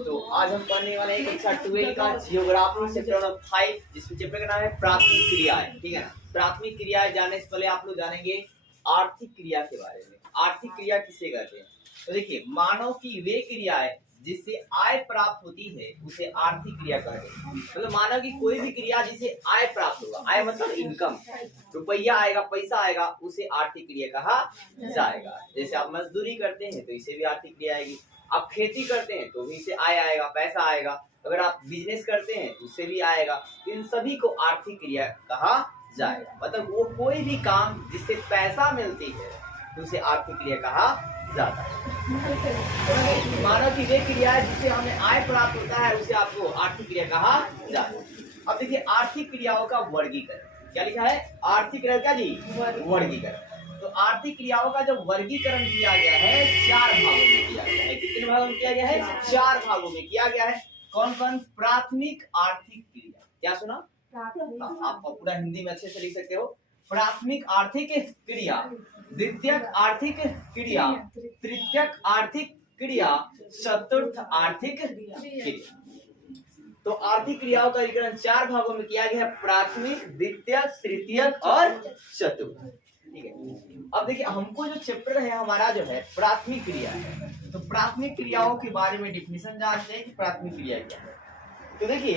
तो आज हम पढ़ने वाले हैं कक्षा 12 का जियोग्राफी चैप्टर नंबर 5, जिसमें चैप्टर का नाम है प्राथमिक क्रियाएं। ठीक है ना। प्राथमिक क्रियाएं जानने से पहले आप लोग जानेंगे आर्थिक क्रिया के बारे में। आर्थिक क्रिया किसे कहते हैं? तो देखिए, मानव की वे क्रियाएं जिससे आय प्राप्त होती है उसे आर्थिक क्रिया कहते हैं। मतलब मानव की कोई भी क्रिया जिसे आय प्राप्त होगा, आय मतलब इनकम, रुपया आएगा, पैसा आएगा, उसे आर्थिक क्रिया कहा जाएगा। जैसे आप मजदूरी करते हैं तो इसे भी आर्थिक क्रिया आएगी, आप खेती करते हैं तो भी इसे आय आएगा, पैसा आएगा, अगर आप बिजनेस करते हैं तो उससे भी आएगा। तो इन सभी को आर्थिक क्रिया कहा जाएगा। मतलब वो कोई भी काम जिससे पैसा मिलती है तो उसे आर्थिक क्रिया कहा जाता है। मानव की वे क्रिया है जिससे हमें आय प्राप्त होता है उसे आपको आर्थिक क्रिया कहा जाता है। अब देखिए आर्थिक क्रियाओं का वर्गीकरण क्या लिखा है? आर्थिक क्रिया क्या जी? वर्गीकरण। तो आर्थिक क्रियाओं का जो वर्गीकरण किया गया है 4 भागों में किया गया है। कितने भागों में किया गया है? 4 भागों में किया गया है। कौन कौन? प्राथमिक आर्थिक क्रिया। क्या सुना? आप पूरा हिंदी में अच्छे से लिख सकते हो। प्राथमिक आर्थिक क्रिया, द्वितीयक आर्थिक क्रिया, तृतीयक आर्थिक क्रिया, चतुर्थ आर्थिक क्रिया। तो आर्थिक क्रियाओं का वर्गीकरण 4 भागों में किया गया है, प्राथमिक, द्वितीयक, तृतीयक और चतुर्थ। ठीक है। अब देखिए हमको जो चैप्टर है हमारा जो है प्राथमिक क्रिया है, तो प्राथमिक क्रियाओं के बारे में डिफिनेशन जानते हैं कि प्राथमिक क्रिया क्या है। तो देखिए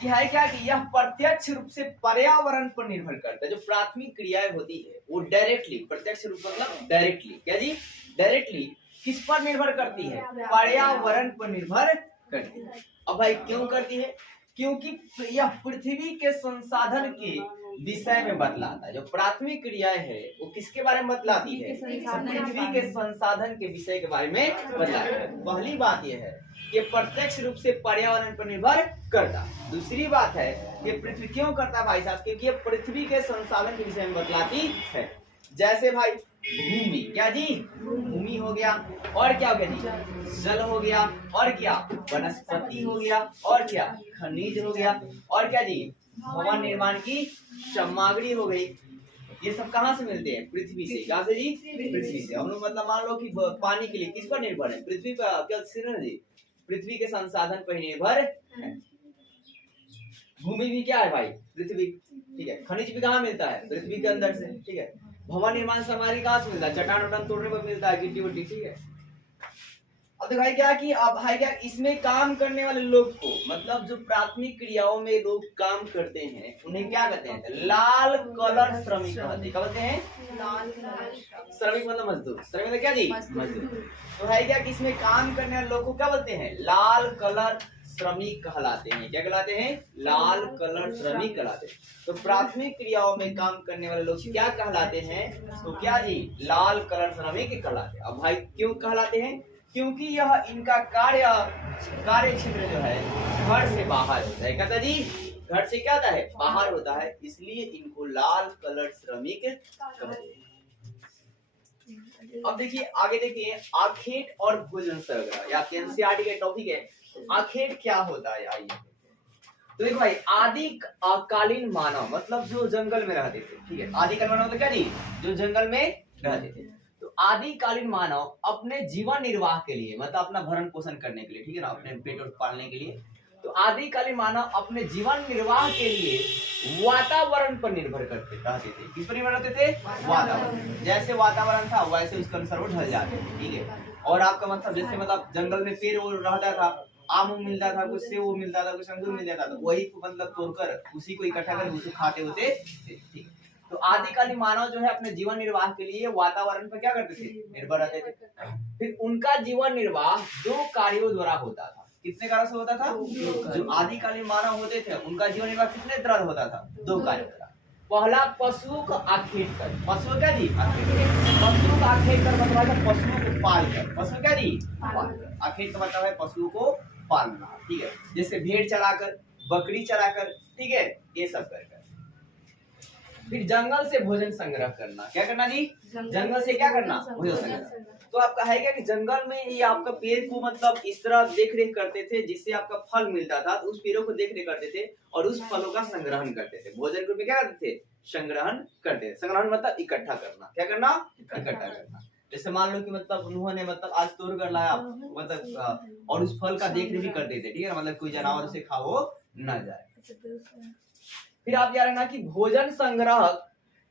कि है क्या कि यह प्रत्यक्ष रूप से पर्यावरण पर निर्भर करता है। जो प्राथमिक क्रियाएं होती है वो डायरेक्टली, प्रत्यक्ष रूप मतलब डायरेक्टली, क्या जी? डायरेक्टली किस पर निर्भर करती है? पर्यावरण पर निर्भर करती है। अब भाई क्यों करती है? क्योंकि यह पृथ्वी के संसाधन के विषय में बतलाता है। जो प्राथमिक क्रियाएं है वो किसके बारे में बतलाती है? पृथ्वी के संसाधन के विषय के बारे में बतलाता है। पहली बात यह है कि प्रत्यक्ष रूप से पर्यावरण पर निर्भर करता। दूसरी बात है कि पृथ्वी क्यों करता है भाई साहब? क्योंकि ये पृथ्वी के संसाधन के विषय में बतलाती है। जैसे भाई भूमि, क्या जी? भूमि हो गया, और क्या हो गया जी? जल हो गया, और क्या? वनस्पति हो गया, और क्या? खनिज हो गया, और क्या जी? भवन निर्माण की सामग्री हो गई। ये सब कहाँ से मिलते हैं? पृथ्वी से। कहाँ से जी? पृथ्वी से। हम लोग मतलब मान लो कि पानी के लिए किस पर निर्भर है? पृथ्वी पर। क्या जी? पृथ्वी के संसाधन पर निर्भर है। भूमि भी क्या है भाई? पृथ्वी। ठीक है। खनिज भी कहाँ मिलता है? पृथ्वी के अंदर से। ठीक है। भवन निर्माण सामग्री कहाँ से मिलता है? चट्टान वटान तोड़ने पर मिलता है, गिट्टी वट्टी। ठीक है। अब देखो भाई क्या कि अब भाई क्या इसमें काम करने वाले लोग को, मतलब जो प्राथमिक क्रियाओं में लोग काम करते हैं उन्हें क्या कहते हैं? लाल कलर श्रमिक कहते हैं। क्या बोलते हैं? श्रमिक मतलब मजदूर। श्रमिक मतलब क्या जी? मजदूर। तो भाई क्या कि इसमें काम करने वाले लोग को क्या बोलते हैं? लाल कलर श्रमिक कहलाते हैं। क्या कहलाते हैं? लाल कलर श्रमिक कहलाते हैं। तो प्राथमिक क्रियाओं में काम करने वाले लोग क्या कहलाते हैं? तो क्या जी? लाल कलर श्रमिक कहलाते हैं। अब भाई क्यों कहलाते हैं? क्योंकि यह इनका कार्य क्षेत्र जो है घर से बाहर होता है। कहता जी घर से क्या होता है? बाहर होता है, इसलिए इनको लाल कलर श्रमिक कहते हैं। अब देखिए आगे देखिए आखेट और भोजन संग्रह या एनसीईआरटी का टॉपिक है। आखेट क्या होता है? आइए तो देखो भाई आदिकालीन मानव मतलब जो जंगल में रहते थे। ठीक है। आदिकालीन मानव मतलब क्या जी? जो जंगल में रहते थे। तो आदिकालीन मानव अपने जीवन निर्वाह के लिए, मतलब अपना भरण पोषण करने के लिए, ठीक है ना, अपने पेट पालने के लिए, तो आदिकालीन मानव अपने जीवन निर्वाह के लिए वातावरण पर निर्भर करते रहते थे। किस पर निर्भर रहते थे? वातावरण। जैसे वातावरण था वैसे उसके अनुसार वो ढल जाते थे। ठीक है। और आपका मतलब जैसे मतलब जंगल में पेड़ रहता था, आम मिलता था, कुछ सेब मिलता था, कुछ अंगूर मिल जाता था, वही को मतलब तोड़कर उसी को इकट्ठा कर उसे खाते होते थे। ठीक। तो आदिकालीन मानव जो है अपने जीवन निर्वाह के लिए वातावरण पर क्या करते थे? निर्भर रहते थे। फिर उनका जीवन निर्वाह 2 कार्यों द्वारा होता था। कितने कार्यों से होता था? जो आदिकालीन मानव होते थे उनका जीवन निर्वाह कितने तरह से होता था? 2 कार्यों द्वारा। पहला पशुओं को आखेट कर। पशुओं क्या जी? पशुओं को आखेट कर मतलब है पशुओं को पाल कर। पशु क्या जी? आखेट का मतलब है पशुओं को पालना। ठीक है। जैसे भेड़ चराकर, बकरी चराकर, ठीक है, ये सब कर। फिर जंगल से भोजन संग्रह करना। क्या करना जी? जंगल से क्या करना? भोजन संग्रह। तो आपका है क्या कि जंगल में ये आपका पेड़ को मतलब इस तरह देख रेख करते थे जिससे आपका फल मिलता था, तो उस पेड़ों को देख रेख करते थे और उस फलों का संग्रहण करते थे। भोजन के रूप में क्या करते थे? संग्रहण करते थे। संग्रहण मतलब इकट्ठा करना। क्या करना? इकट्ठा करना। जैसे मान लो कि मतलब उन्होंने मतलब आज तोड़ कर लाया मतलब और उस फल का देखरेख भी कर देते, ठीक है ना, मतलब कोई जानवर उसे खा वो न जाए। फिर आप याद रखना कि भोजन संग्रह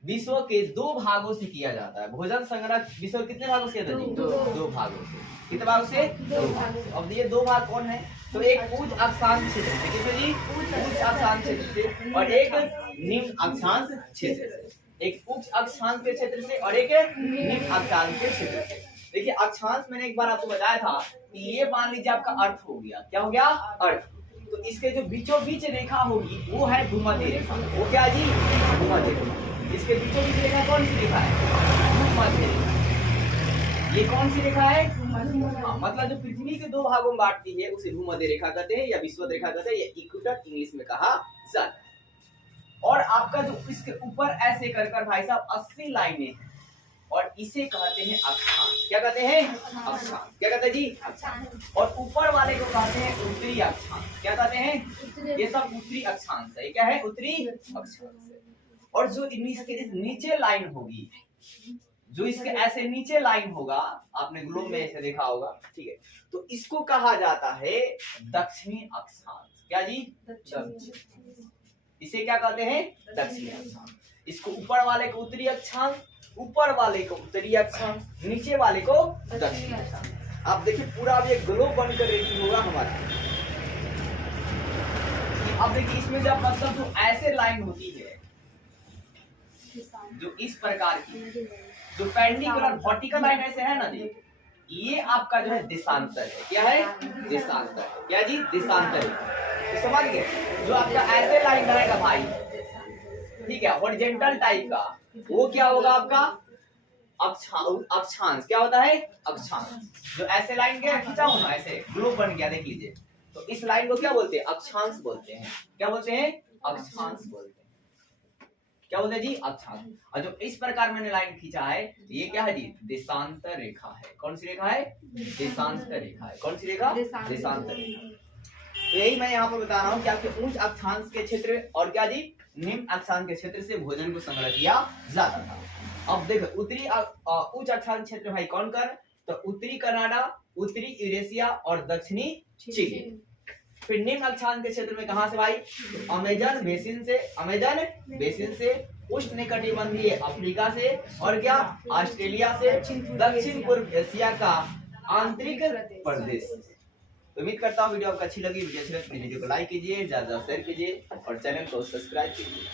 विश्व के 2 भागों से किया जाता है। भोजन संग्रह विश्व के कितने भागों से किया जाता है? 2 भागों से। कितने भागों से? 2 भागों से। अब ये 2 भाग कौन है? तो एक उच्च अक्षांश क्षेत्र से, किससे जी? उच्च अक्षांश क्षेत्र से, और एक निम्न अक्षांश क्षेत्र से। एक उच्च अक्षांश के क्षेत्र से और एक निम्न अक्षांश के क्षेत्र से। देखिए अक्षांश मैंने एक बार आपको बताया था कि ये मान लीजिए आपका अर्थ हो गया, क्या हो गया? अर्थ। तो इसके जो बीचों बीच रेखा होगी वो है भूमध्य रेखा। वो क्या जी? भूमध्य रेखा। इसके बीचों बीच रेखा कौन सी रेखा है? भूमध्य रेखा। ये कौन सी रेखा है? मतलब जो पृथ्वी के 2 भागों में बांटती है उसे भूमध्य रेखा कहते हैं या विषुवत रेखा कहते हैं, या इक्वेटर इंग्लिश में कहा जाता है। और आपका जो इसके ऊपर ऐसे कर कर भाई साहब 80 लाइनें हैं और इसे कहते हैं अक्षांश। क्या कहते हैं? अक्षांश। क्या कहते हैं जी? अक्षांश। और ऊपर वाले को कहते हैं उत्तरी अक्षांश। क्या कहते हैं? ये सब उत्तरी अक्षांश है। क्या है? उत्तरी अक्षांश है। और जो इसके नीचे लाइन होगी, जो इसके ऐसे नीचे लाइन होगा, आपने ग्लोब में ऐसे देखा होगा, ठीक है, तो इसको कहा जाता है दक्षिणी अक्षांश। क्या जी? इसे क्या कहते हैं? दक्षिणी अक्षांश। इसको ऊपर वाले को उत्तरी अक्षांश, ऊपर वाले को उत्तरी अक्षांश, नीचे वाले को दक्षिणी अक्षांश। आप देखिए पूरा अब ये ग्लोब बनकर रेडी होगा हमारा। अब देखिए इसमें जब मतलब जो ऐसे लाइन होती है जो इस प्रकार की, जो पेंडिकुलर वर्टिकल लाइन ऐसे है ना जी, ये आपका जो है देशांतर है। क्या है? देशांतर। क्या जी? देशांतर। तो समझ गए? जो आपका ऐसे लाइन रहेगा भाई, ठीक है, हॉरिजॉन्टल टाइप का, वो क्या होगा आपका? अक्षांश। क्या होता है? अक्षांश। जो ऐसे लाइन क्या खींचा हो ना, ऐसे ग्लोब बन गया, देख लीजिए, तो इस लाइन को क्या बोलते हैं? अक्षांश बोलते हैं। क्या बोलते हैं? अक्षांश बोलते हैं। क्या बोलते हैं जी? अक्षांश। और जो इस प्रकार मैंने लाइन खींचा है, ये क्या है जी? देशांतर रेखा है। कौन सी रेखा है? देशांतर रेखा है। कौन सी रेखा? देशांतर रेखा। तो यही मैं यहाँ पर बता रहा हूँ कि आपके उच्च अक्षांश के क्षेत्र और क्या जी निम्न अक्षांश के क्षेत्र से भोजन को संग्रह किया जाता था। अब देखो उत्तरी उच्च अक्षांश क्षेत्र भाई कौन कर, तो उत्तरी कनाडा, उत्तरी यूरेशिया और दक्षिणी चिली। फिर निम्न अक्षांश के क्षेत्र में कहां से भाई? अमेजन बेसिन से उष्णकटिबंधीय अफ्रीका से और क्या ऑस्ट्रेलिया से दक्षिण पूर्व एशिया का आंतरिक प्रदेश। उम्मीद करता हूँ वीडियो आपको अच्छी लगी। वीडियो को लाइक कीजिए, ज्यादा शेयर कीजिए और चैनल को सब्सक्राइब कीजिए।